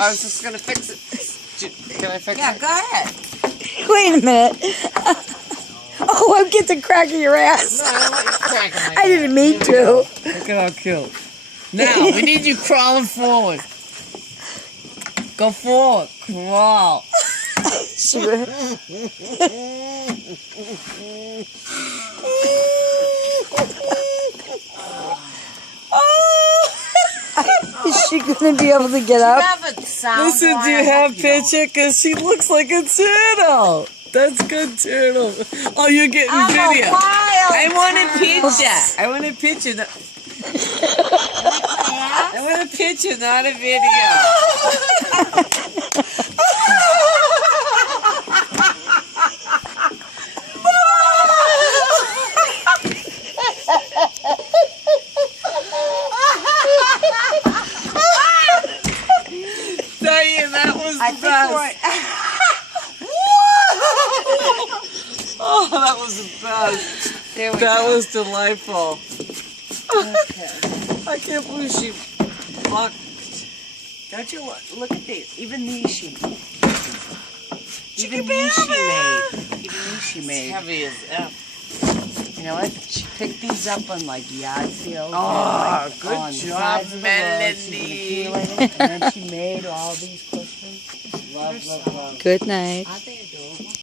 I was just gonna fix it. Can I fix it? Yeah, go ahead. Wait a minute. Oh, I'm getting crack in your ass. No, I don't want you cracking my I didn't mean Here we go. to. Look at how cute. Now, we need you crawling forward. Go forward. Crawl. Sure. Is she gonna be able to get up? Have a sound Listen, do you have picture? Because she looks like a turtle. That's good turtle. Oh, you're getting video. I want a picture. I want a picture. I want a picture, not a video. Diane, that was the best. Oh, that was the best. There we That go. was delightful. Okay. I can't believe she blocked. Don't you look at these? Even these she made. Even these she made. Even these she It's made. heavy as F. You know what? She picked these up on like yard sales. Oh, and, good on the job, sides of the road. She Melanie. accumulated, and then she made all these cushions. Love, love, love. Good night. Aren't they adorable?